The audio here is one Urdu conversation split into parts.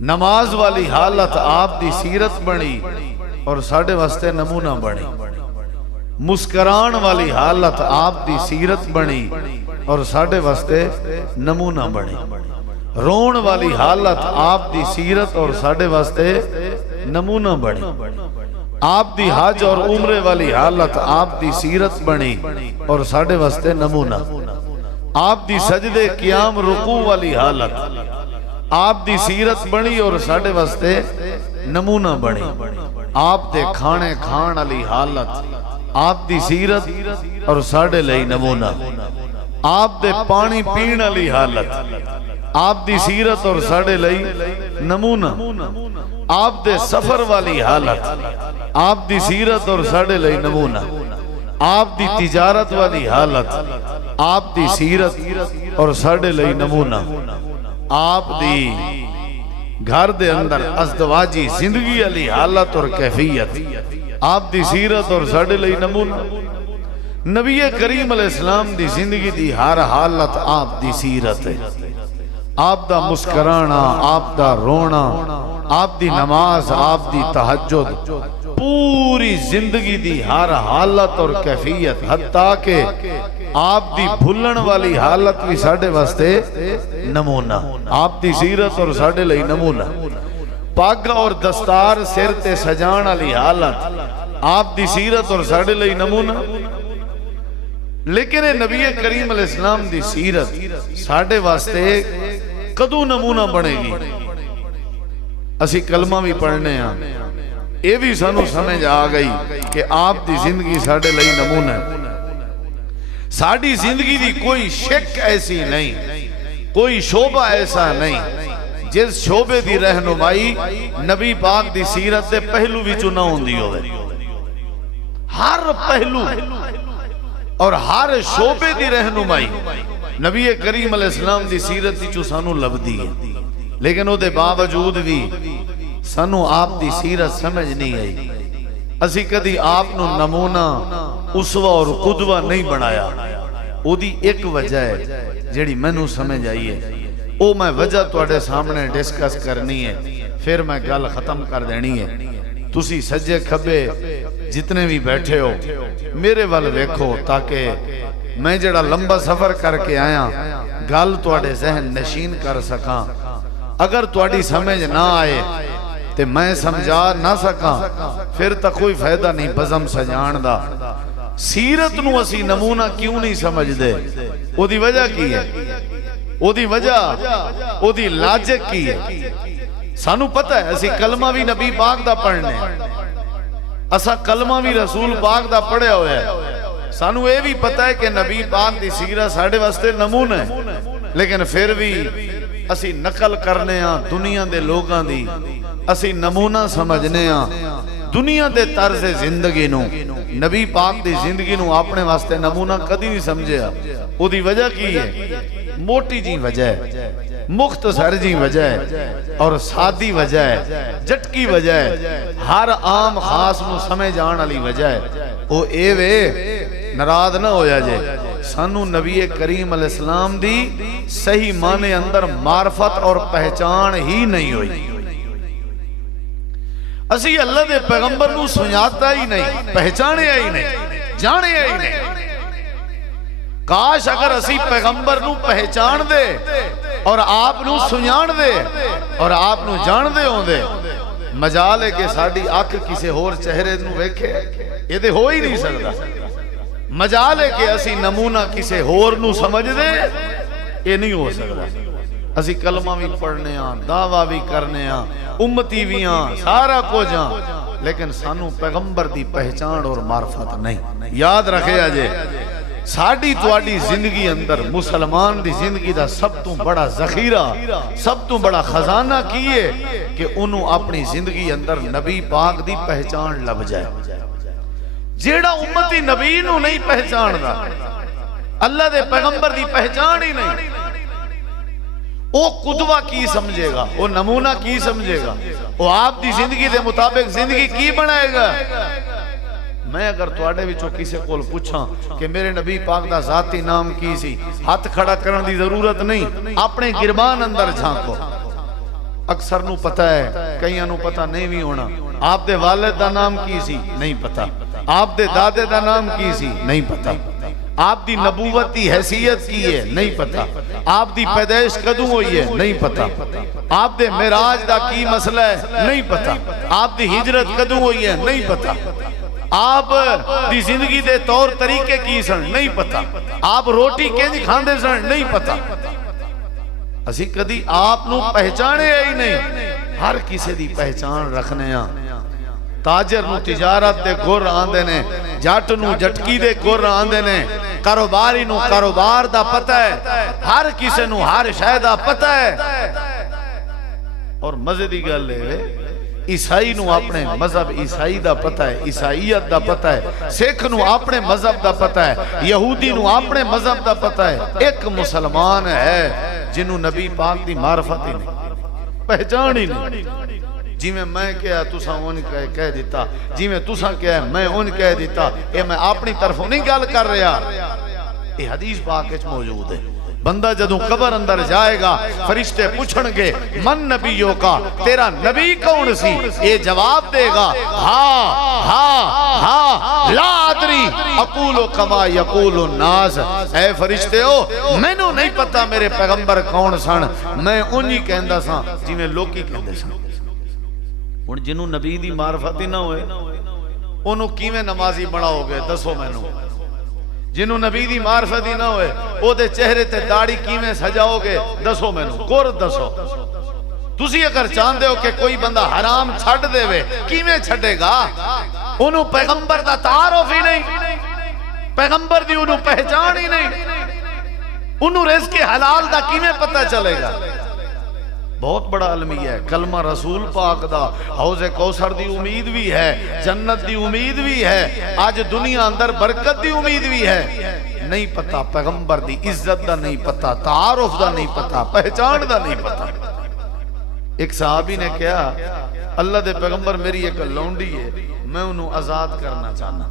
نماز والی حالت آپ دی سیرت بنی اور ساڑھے واسطے نمونہ بنی، مسکران والی حالت آپ دی سیرت بنی اور ساڑھے واسطے نمونہ بنی، رون والی حالت آپ دی سیرت اور ساڑھے واسطے نمونہ بنی، آپ دی حج اور عمرے والی حالت آپ دی سیرت بنی اور ساڑھے واسطے نمونہ، آپ دی سجدے قیام رکوع والی حالت آپ دی سیرت بنی اور ساڑھے واسطے نمونہ بنی، آپ دے کھانے کھان والی حالت آپ دی سیرت اور ساڑھے لئی نمونہ، آپ دے پانی پین والی حالت آپ دی سیرت اور ساڑھے لئی نمونہ، آپ دے سفر والی حالت آپ دی سیرت اور ساڑھے لئی نمونہ، آپ دی تجارت والی حالت آپ دی سیرت اور ساڑھے لئی نمونہ، آپ دی گھر دے اندر ازدواجی زندگی علی حالت اور کیفیت آپ دی سیرت اور ساڑھے لئی نمونہ، نبی کریم علیہ السلام دی زندگی دی ہر حالت آپ دی سیرت ہے، آپ دا مسکرانا آپ دا رونا آپ دی نماز آپ دی تہجد پوری زندگی دی ہر حالت اور کیفیت حتیٰ کہ آپ دی بھولن والی حالت بھی ساڑھے واسطے نمونہ، آپ دی سیرت اور ساڑھے لئی نمونہ، پاگ اور دستار سر تے سجان والی حالت آپ دی سیرت اور ساڑھے لئی نمونہ، لیکن نبی کریم علیہ السلام دی سیرت ساڑھے واسطے کدو نمونہ بنے گی؟ اسی کلمہ بھی پڑھنے ہیں، یہ بھی سانو سمجھ آ گئی کہ آپ دی زندگی ساڑھے لئی نمونہ ہے، ساڑھی زندگی دی کوئی شک ایسی نہیں، کوئی شعبہ ایسا نہیں جس شعبے دی رہنمائی نبی پاک دی سیرت دے پہلو بھی چنا ہوندی ہوئے، ہر پہلو اور ہر شعبے دی رہنمائی نبی کریم علیہ السلام دی سیرت دی چو سانو لب دی ہے، لیکن وہ دے باوجود بھی سانو آپ دی سیرت سمجھ نہیں آئی، اسی کدی آپ نو نمونہ اسوہ اور قدوہ نہیں بنایا، وہ دی ایک وجہ ہے جیڑی میں نو سمجھ آئی ہے، وہ میں وجہ توڑے سامنے ڈسکس کرنی ہے، پھر میں گل ختم کر دینی ہے، تسی سجے کھبے جتنے بھی بیٹھے ہو میرے وال ویکھو تاکہ میں جڑا لمبا سفر کر کے آیا گل توڑے ذہن نشین کر سکاں، اگر توڑی سمجھ نہ آئے تے میں سمجھا نہ سکاں پھر تک کوئی فائدہ نہیں بزم سجان دا، سیرت نو اسی نمونہ کیوں نہیں سمجھ دے؟ او دی وجہ کی ہے؟ او دی وجہ او دی لاجک کی ہے؟ سانو پتہ ہے اسی کلمہ بھی نبی پاک دا پڑھنے، اسا کلمہ بھی رسول پاک دا پڑھے ہوئے ہیں، سانو اے بھی پتہ ہے کہ نبی پاک دی سیرت ساڑھے واسطے نمونہ ہے، لیکن پھر بھی اسی نقل کرنے ہاں دنیا دے لوگاں دی، اسی نمونہ سمجھنے ہاں دنیا دے طرز زندگی نو، نبی پاک دی زندگی نو اپنے واسطے نمونہ کدی نہیں سمجھے ہاں، وہ دی وجہ کی ہے؟ موٹی جی وجہ ہے، مختصر جی وجہ ہے اور سادی وجہ ہے، جٹکی وجہ ہے، ہر عام خاص نو سمجھ آن علی وجہ ہے، او اے وے نراض نہ ہویا جائے، سانو نبی کریم علیہ السلام دی صحیح معنی اندر معرفت اور پہچان ہی نہیں ہوئی، اسی اللہ دے پیغمبر نو سنیاتا ہی نہیں، پہچانے ہی نہیں، جانے ہی نہیں، کاش اگر اسی پیغمبر نو پہچان دے اور آپ نو سنیان دے اور آپ نو جان دے ہوں دے، مجال ہے کہ ساڑھی آنکھ کسے اور چہرے نو ویکھے، یہ دے ہو ہی نہیں سکتا، مجال ہے کہ اسی نمونہ کسے اور نو سمجھ دے، یہ نہیں ہو سکتا، اسی کلمہ بھی پڑھنے ہاں، دعویٰ بھی کرنے ہاں، امتی بھی ہاں، سارا کو جاں، لیکن سانو پیغمبر دی پہچان اور معرفت نہیں، یاد رکھے آجے، ساڑھی تواڈی زندگی اندر مسلمان دی زندگی دا سب تو بڑا ذخیرہ، سب تو بڑا خزانہ کیے کہ انہوں اپنی زندگی اندر نبی پاک دی پہچان لب جائے، جیڑا امتی نبی نو نہیں پہچان دا، اللہ دے پیغمبر دی پہچان ہی نہیں، وہ قدوہ کی سمجھے گا، وہ نمونہ کی سمجھے گا، وہ آپ دی زندگی دے مطابق زندگی کی بنائے گا؟ میں اگر توڑے بھی چوکی سے کول پوچھاں کہ میرے نبی پاک دا ذاتی نام کی سی، ہاتھ کھڑا کرن دی ضرورت نہیں، اپنے گربان اندر جھانکو، اکثر نو پتہ ہے، کئیاں نو پتہ نہیں بھی ہونا۔ آپ دے والد دا نام کی سی؟ نہیں پتہ۔ آپ دے دادے دا نام کی سی؟ نہیں پتہ۔ آپ دی نبوت دی حیثیت کی ہے؟ نہیں پتہ۔ آپ دی پیدائش کدوں ہوئی ہے؟ نہیں پتہ۔ آپ دے معراج دا کی مسئلہ ہے؟ نہیں پتہ۔ آپ دی ہجرت کدوں ہوئی ہے؟ نہیں پتہ۔ آپ دی زندگی دے طور طریقے کی سن؟ نہیں پتہ۔ آپ روٹی کینج کھاندے سن؟ نہیں پتہ۔ اسی کدی آپ نو پہچانے ہی نہیں۔ ہر کسی دی پہچان رکھنے ہاں۔ تاجر نو تجارت دے گر آندے نے، جٹ نو جٹکی دے گر آندے نے، کاروباری نو کاروبار دا پتہ ہے، ہر کسی نو ہر شے دا پتہ ہے۔ اور مزے دی گل ہے، عیسائی نو اپنے مذہب عیسائی دا پتہ ہے، عیسائیت دا پتہ ہے، سکھ نو اپنے مذہب دا پتہ ہے، یہودی نو اپنے مذہب دا پتہ ہے۔ ایک مسلمان ہے جنہوں نبی پاک دی معرفت ہی نہیں، پہچان ہی نہیں۔ جی میں کہا تساں ان کہہ دیتا، جی میں تساں کہا میں ان کہہ دیتا، یہ میں اپنی طرف نہیں گل کر رہا۔ یہ حدیث پاک اچھ موجود ہے۔ بندہ جدوں قبر اندر جائے گا، فرشتے پوچھن گے من نبیوں کا، تیرا نبی کون سی؟ یہ جواب دے گا ہاں ہاں ہاں لا ادری اقول کما یقول الناس۔ اے فرشتے ہو میں نو نہیں پتا میرے پیغمبر کون سن، میں انہی کہندہ سا جی میں لوکی کہندے سن۔ اور جنہوں نبی دی معرفت ہی نہ ہوئے انہوں کیویں نمازی بناؤ گے؟ دسو میں نو۔ جنہوں نبی دی معرفت ہی نہ ہوئے او دے چہرے تے داڑھی کیویں سجاؤ گے؟ دسو میں نو، گر دسو۔ تسی اگر چاہندے ہو کہ کوئی بندہ حرام چھڑ دے وے، کیویں چھڑے گا؟ انہوں پیغمبر دا تعارف ہی نہیں، پیغمبر دی انہوں پہچان ہی نہیں، انہوں رزق حلال دا کیویں پتہ چلے گا؟ بہت بڑا علمیہ ہے۔ کلمہ رسول پاک دا حوض کوثر دی امید بھی ہے، جنت دی امید بھی ہے، آج دنیا اندر برکت دی امید بھی ہے۔ نہیں پتا پیغمبر دی عزت دا نہیں پتا، تعارف دا نہیں پتا، پہچان دا نہیں پتا۔ ایک صحابی نے کہا اللہ دے پیغمبر میری ایک لونڈی ہے، میں انہوں آزاد کرنا چاہنا۔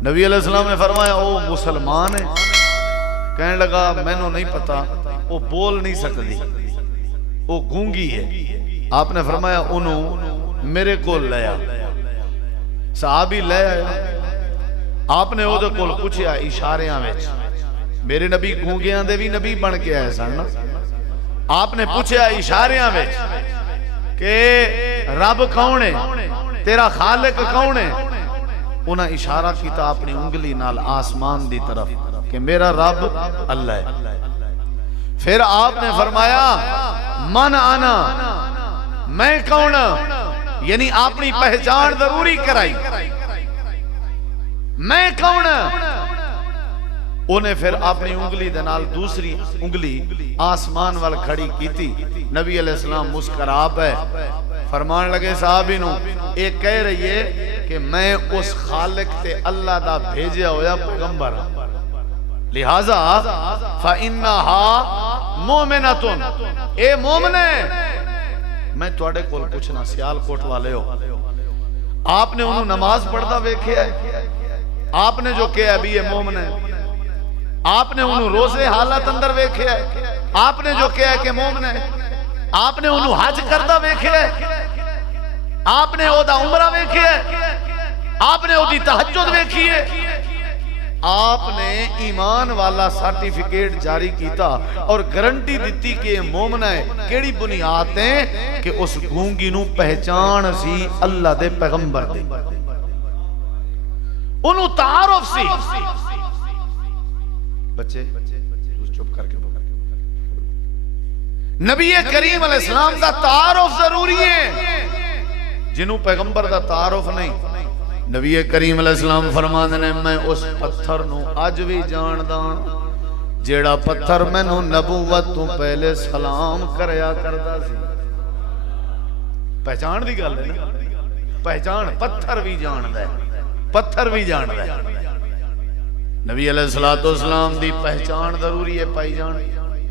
نبی علیہ السلام نے فرمایا او مسلمان ہے؟ کہنے لگا میں نو نہیں پتا، وہ بول نہیں سکتی، وہ گونگی ہے۔ آپ نے فرمایا انہوں میرے کول لیا، صحابی لے آیا۔ آپ نے وہ دے کول پوچھیا اشاریاں وچ، میرے نبی گونگیاں دے بھی نبی بن کے آئے سن۔ آپ نے پوچھیا اشاریاں وچ کہ رب کون ہے، تیرا خالق کون ہے؟ انہاں اشارہ کیتا اپنی انگلی نال آسمان دی طرف کہ میرا رب اللہ ہے۔ پھر آپ نے فرمایا من آنا، میں کون؟ یعنی اپنی پہچان ضروری کرائی، میں کون؟ انہیں پھر اپنی انگلی دنال دوسری انگلی آسمان وال کھڑی کی تھی۔ نبی علیہ السلام مسکراب ہے، فرمان لگے صحابی نو ایک کہہ رہی ہے کہ میں اس خالق تے اللہ دا بھیجیا ہویا پیغمبر، لہذا فَإِنَّهَا مُؤْمِنَةٌ، اے مومنے۔ میں توڑے کول پوچھنا سیال کوٹ والے ہو، آپ نے انہوں نماز پڑھتا ویکھیا ہے؟ آپ نے جو کہا ابھی یہ مومن ہے۔ آپ نے انہوں روزے حالت اندر ویکھیا ہے؟ آپ نے جو کہا کہ مومن ہے۔ آپ نے انہوں حج کردہ ویکھیا ہے؟ آپ نے او دا عمرہ ویکھیا ہے؟ آپ نے او دی تہجد ویکھی ہے؟ آپ نے ایمان والا سرٹیفکیٹ جاری کیتا اور گارنٹی دیتی کہ یہ مومن ہے۔ کیڑی بنیاد ہے کہ اس گونگی نو پہچان سی اللہ دے پیغمبر دے، انہوں تعارف سی۔ بچے چپ کر کے نبی کریم علیہ السلام دا تعارف ضروری ہے، جنہوں پیغمبر دا تعارف نہیں۔ نبی کریم علیہ السلام فرمانے نے میں اس پتھر نو آج بھی جانداں جیڑا پتھر میں نو نبوت تو پہلے سلام کریا کردا سی۔ پہچان دی گل ہے نا، پہچان پتھر بھی جاندہ ہے، پتھر بھی جاندہ ہے۔ نبی علیہ السلام دی پہچان ضروری ہے، پائی جان۔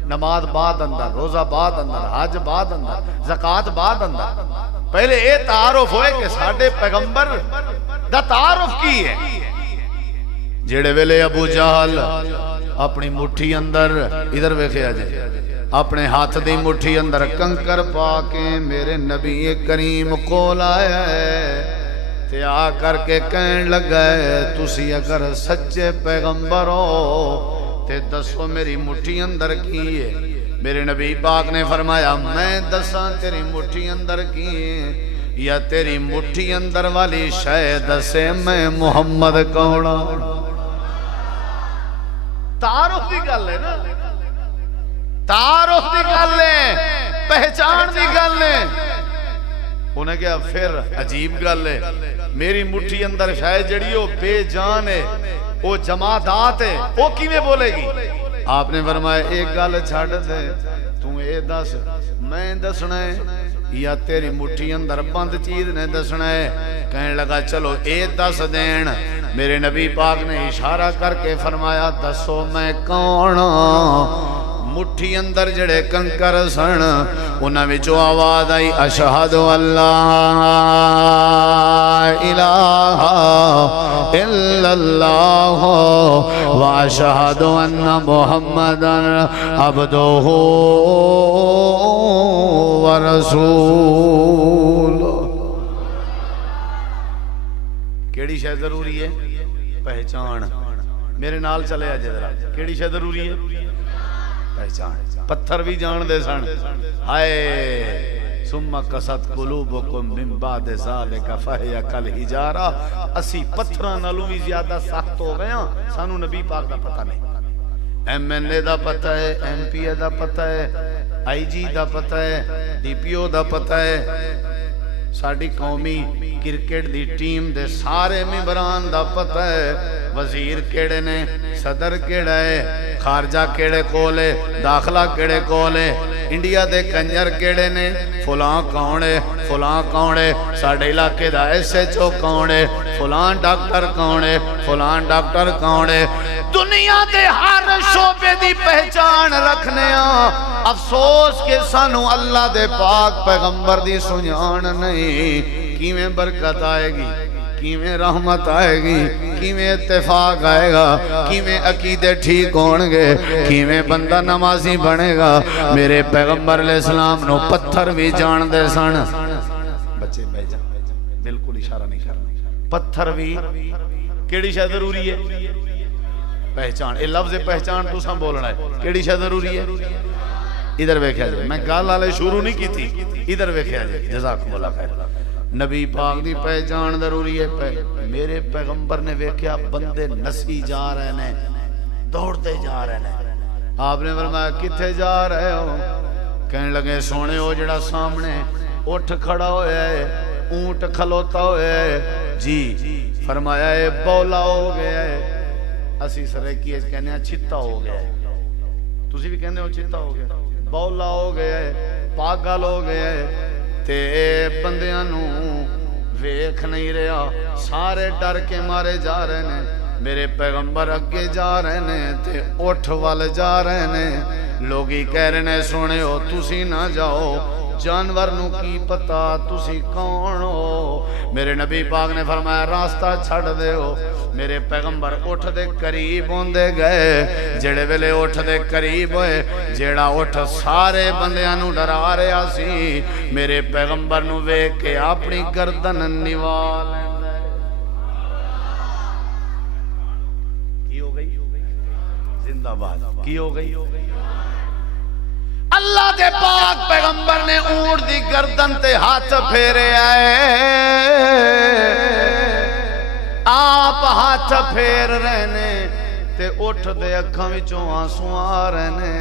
نماز بعد اندر، روزہ بعد اندر، حج بعد اندر، زکاة بعد اندر۔ پہلے اے تعارف ہوئے کہ ساڑھے پیغمبر دا تعارف کی ہے۔ جیڑے ویلے ابو جہل اپنی مٹھی اندر ادھر ویکھیا جائے اپنے ہاتھ دی مٹھی اندر کنکر پا کے میرے نبی کریم کو لایا ہے تے آ کر کے کہن لگا ہے تسی اگر سچے پیغمبر ہو تے دسو میری مٹھی اندر کی ہے؟ میرے نبی پاک نے فرمایا میں دساں تیری مٹھی اندر کی ہے یا تیری مٹھی اندر والی شے دسے میں محمد کونا؟ تعارف دی گل ہے نا، تعارف دی گل ہے، پہچان دی گل ہے۔ انہیں کہا پھر عجیب گل ہے، میری مٹھی اندر شاید جڑی ہو بے جان ہے، وہ جمادات ہے، وہ کیویں بولے گی؟ آپ نے فرمایا ایک گل چھڑ دے، تو اے دس میں دسنا ہے یا تیری مٹھی اندر بند چیز نے دسنا ہے؟ کہنے لگا چلو اے دس دین۔ میرے نبی پاک نے اشارہ کر کے فرمایا دسو میں کون؟ مٹھی اندر جڑے کنکر سن انہاں وچوں آواز آئی اشہد اللہ الہ الا اللہ واشہد ان محمدن عبدہ ورسول۔ کیڑی شے ضروری ہے؟ پہچان۔ میرے نال چلے آج ذرا، کیڑی شے ضروری ہے؟ پہچان۔ پتھر بھی جان دے سن، ہائے ثم قست قلوبکم من بعد ذالک فہی کالحجارہ، اسی پتھراں نالوں بھی زیادہ سخت ہو گئے ہاں، سانو نبی پاک دا پتہ نہیں۔ ایم این اے دا پتہ ہے، ایم پی اے دا پتہ ہے، آئی جی دا پتہ ہے، ڈی پی او دا پتہ ہے، ساڑی قومی کرکٹ دی ٹیم دے سارے ممبران دا پتہ ہے، وزیر کیڑے نے، صدر کیڑا ہے، خارجہ کیڑے کولے، داخلہ کیڑے کولے، انڈیا دے کنجر کیڑے نے، فلاں کونے، فلاں کونے، ساڑے علاقے دا ایس ایچ او کونے، فلاں ڈاکٹر کونے، فلاں ڈاکٹر کونے، دنیا دے ہر شعبے دی پہچان رکھنے ہاں۔ افسوس کہ سانو اللہ دے پاک پیغمبر دی سنجان نہیں۔ کیویں برکت آئے گی، کیویں رحمت آئے گی، کیویں اتفاق آئے گا، کیویں عقیدے ٹھیک ہونگے، کیویں بندہ نمازی بنے گا۔ میرے پیغمبر علیہ السلام نو پتھر بھی جان دے سن۔ بچے بھائی جان بالکل اشارہ نہیں کرنا، پتھر بھی کیڑی شے ضروری ہے؟ پہچان۔ اے لفظ پہچان تو ساں بولنا ہے، کیڑی شے ضروری ہے؟ ادھر ویکھیا جائے، میں گال والے شروع نہیں کی تھی، ادھر ویکھیا جائے، جزاکم اللہ خیر۔ نبی پاک دی پہچان ضروری ہے۔ میرے پیغمبر نے ویکھیا بندے نسی جا رہے ہیں، دوڑتے جا رہے ہیں۔ آپ نے فرمایا کتھے جا رہے ہو؟ کہنے لگے سونے ہو جڑا سامنے اٹھ کھڑا ہویا ہے، اونٹ کھلوتا ہویا ہے۔ جی فرمایا اے بولا ہو گیا ہے، اسی سرکی کہنے ہیں چھتا ہو گیا ہے، تسی بھی کہنے ہو چھتا ہو گیا، بولا ہو گیا ہے، پاگل ہو گیا ہے۔ تے بندیاں نو ویکھ نہیں رہا، سارے ڈر کے مارے جا رہے ہیں۔ میرے پیغمبر اگے جا رہے ہیں تے اٹھ وال جا رہے ہیں۔ لوگی کہہ رہے ہیں سونے ہو تسی نہ جاؤ، جانور نو کی پتا تسی کون ہو؟ میرے نبی پاک نے فرمایا راستہ چھڑ دے ہو۔ میرے پیغمبر اٹھ دے قریب ہوندے گئے، جڑے ویلے اٹھ دے قریب ہوئے، جیڑا اٹھ سارے بندیاں نو ڈرا رہا سی، میرے پیغمبر نو ویکھ کے اپنی گردن نوال کی ہو گئی؟ زندہ باد کی ہو گئی؟ اللہ دے پاک پیغمبر نے اونٹ دی گردن تے ہاتھ پھیرے آئے، آپ ہاتھ پھیر رہنے تے اٹھ دے اکھاں وچوں آنسو آ رہنے۔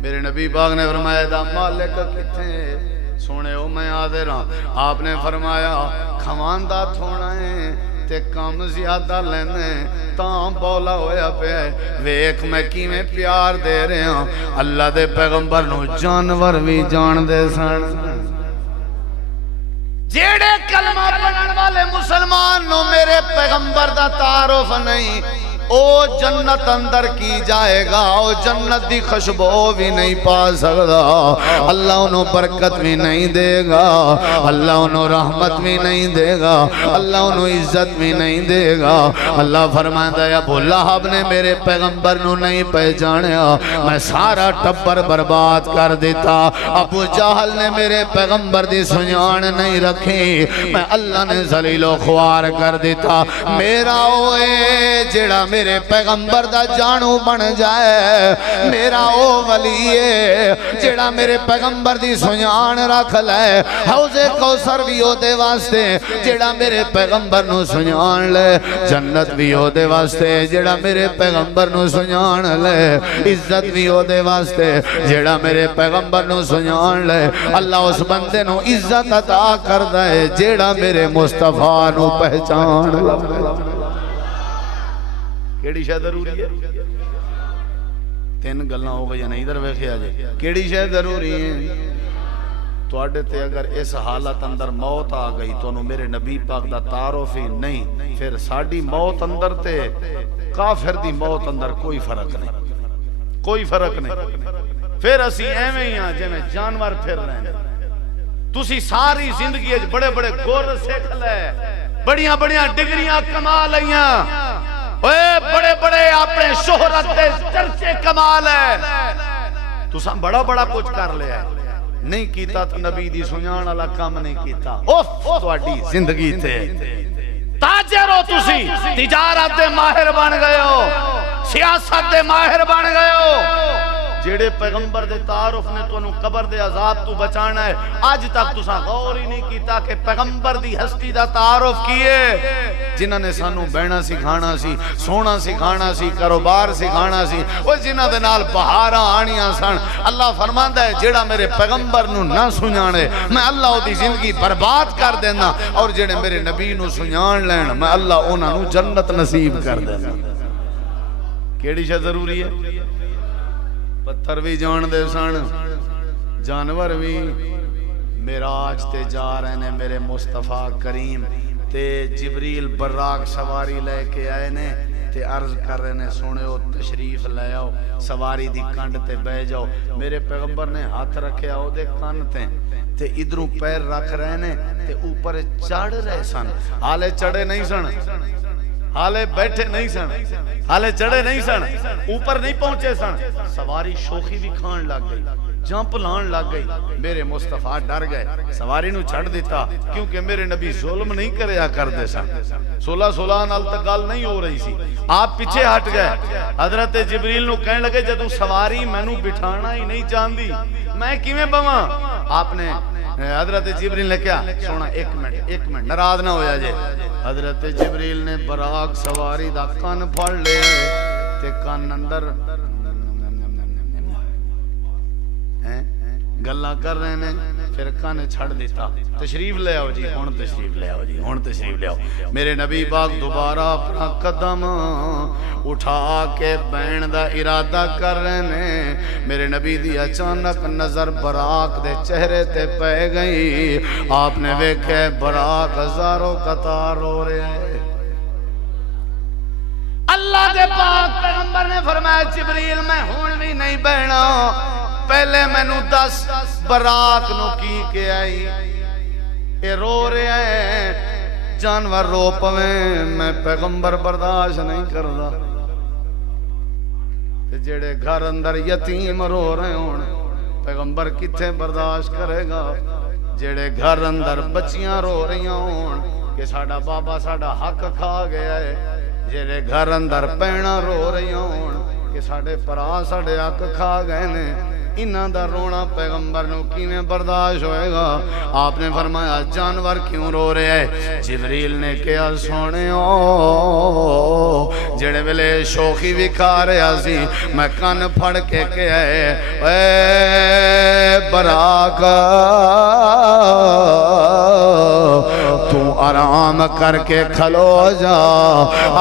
میرے نبی پاک نے فرمایا دا مالک کتھے؟ سونے ہو میں آدھے رہا۔ آپ نے فرمایا کھواندہ تھوڑا ہے تے کم زیادہ لینے، تاں بولا ہویا پہ ہے۔ ویکھ میں کیویں پیار دے رہے ہاں۔ اللہ دے پیغمبر نو جانور بھی جان دے سن۔ جیڑے کلمہ پڑھن والے مسلمان نو میرے پیغمبر دا تعارف نہیں، او جنت اندر کی جائے گا، او جنت دی خوشبو بھی نہیں پا سکدا، اللہ انہوں برکت بھی نہیں دے گا، اللہ انہوں رحمت بھی نہیں دے گا، اللہ انہوں عزت بھی نہیں دے گا۔ اللہ فرمائندہ ہے ابو لہب نے میرے پیغمبر نو نہیں پہچانیا، میں سارا ٹبر برباد کر دیتا۔ ابو جہل نے میرے پیغمبر دی سنیان نہیں رکھی، میں اللہ نے ذلیل و خوار کر دیتا۔ میرا اوے جڑا میرے پیغمبر دا جانو بن جائے، میرا او ولی ہے جڑا میرے پیغمبر دی سنیان رکھ لے، حوض کوثر بھی ہو دے واسطے جڑا میرے پیغمبر نو سنیان لے، جنت بھی ہو دے واسطے جڑا میرے پیغمبر نو سنیان لے، عزت بھی ہو دے واسطے جڑا میرے پیغمبر نو سنیان لے۔ اللہ اس بندے نو عزت عطا کر دے جڑا میرے مصطفیٰ نو پہچان لے۔ کیڑی شے ضروری ہے؟ تین گلاں ہو گئی نہیں ادھر ویکھیا جے، کیڑی شے ضروری ہے؟ تو آڈے تے اگر اس حالت اندر موت آ گئی تو انہوں میرے نبی پاک دا تعارف ہی نہیں، پھر ساڑی موت اندر تے کافر دی موت اندر کوئی فرق نہیں، کوئی فرق نہیں۔ پھر اسی ایویں ہی ہاں جے میں جانور پھر رہے ہیں۔ تسی ساری زندگی بڑے بڑے گور سیکھ لے، بڑیاں بڑیاں ڈگریاں کما لیاں، بڑے بڑے اپنے شہرت دے چرچے کما لے، تساں بڑا بڑا کچھ کر لیا ہے، نہیں کیتا تو نبی دی سنیان والا کام نہیں کیتا۔ اوف تواڈی زندگی تے تاجر ہو، تسی تجارت دے ماہر بن گئے ہو، سیاست دے ماہر بن گئے ہو، جیڑے پیغمبر دے تعارف نے تو انہوں قبر دے عذاب تو بچانا ہے۔ آج تک تساں غور ہی نہیں کیتا کہ پیغمبر دی ہستی دا تعارف کیے، جنہاں نے سانو بہنا سکھانا سی، سونا سکھانا سی، کاروبار سکھانا سی، وہ جنہاں دے نال بہاراں آنیاں سن۔ اللہ فرماندا ہے جیڑا میرے پیغمبر نو نہ سنیانے میں اللہ دی زندگی برباد کر دینا، اور جیڑے میرے نبی نو سنیان لین میں اللہ انہاں نو جنت نصیب کر دینا۔ کیڑی شے ضروری ہے؟ پتھر بھی جان دے سن، جانور بھی معراج تے جا رہے نے میرے مصطفیٰ کریم تے جبریل براق سواری لے کے آئے نے تے عرض کر رہے نے سنو تشریف لے آؤ، سواری دی کنڈ تے بہ جاؤ۔ میرے پیغمبر نے ہاتھ رکھے آؤ دے کان تے ادھروں پیر رکھ رہے نے تے اوپر چڑھ رہے سن، حالے چڑھے نہیں سن، حالے بیٹھے نہیں سن، حالے چڑھے نہیں سن، اوپر نہیں پہنچے سن۔ سواری شوخی بھی کھان لگ گئی، جمپ لان لگ گئی۔ میرے مصطفیٰ ڈر گئے، سواری نو چھڑ دیتا، کیونکہ میرے نبی ظلم نہیں کریا کر دے سن، 16 نال تک گل نہیں ہو رہی سی۔ آپ پیچھے ہٹ گئے، حضرت جبریل نو کہنے لگے جدو سواری مینوں بٹھانا ہی نہیں چاہندی میں کیویں بواں؟ آپ نے حضرت جبریل نے کیا سونا ایک منٹ ناراض نہ ہویا جے۔ حضرت جبریل نے براق سواری دا کان پھڑ لے تے کان اندر گلاں کر رہے نے، پھر کان چھڑ دیتا۔ تشریف لے آؤ جی، ہن تشریف لے آؤ جی، ہن تشریف لے آؤ۔ میرے نبی پاک دوبارہ اپنا قدم اٹھا کے بین دا ارادہ کر رہے نے۔ میرے نبی دی اچانک نظر براق دے چہرے تے پہ گئی، آپ نے ویکھے براق ہزاروں قطار رو رہے ہیں۔ اللہ دے پاک پیغمبر نے فرمایا جبریل میں ہون بھی نہیں بہنا، پہلے میں نو دس براق نو کی کے آئی، اے رو رہے ہیں، جانور رو پویں، میں پیغمبر برداشت نہیں کردا۔ جڑے گھر اندر یتیم رو رہے ہون پیغمبر کتھے برداشت کرے گا؟ جڑے گھر اندر بچیاں رو رہی ہون کہ ساڈا بابا ساڈا حق کھا گیا ہے، جڑے گھر اندر بہناں رو رہی ہون کہ ساڈے پرا ساڈے حق کھا گئے نے، انہاں دا رونا پیغمبر نو کیویں برداشت ہوئے گا؟ آپ نے فرمایا جانور کیوں رو رہے ہیں؟ جبریل نے کہا سونےو جڑے ویلے شوخی وکھا رہا سی میں کان پھڑ کے کہا اے براق تو آرام کر کے کھلو جا،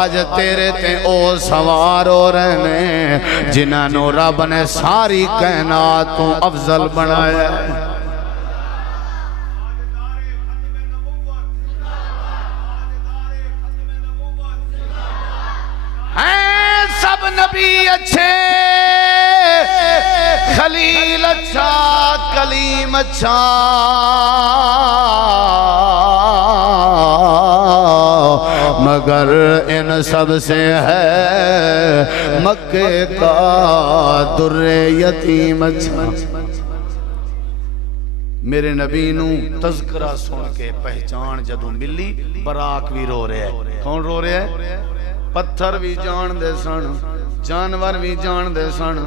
آج تیرے تے او سوار ہو رہنے جنہاں نو رب نے ساری کائنات تو افضل بنایا ہے۔ اچھے خلیل اچھا کلیم اچھا مگر ان سب سے ہے مکے کا در یتیم اچھا میرے نبی نو تذکرہ سن کے پہچان جدوں ملی براق بھی رو رہے ہیں کون رو رہے ہیں پتھر بھی جان دے سن جانور بھی جان دے سن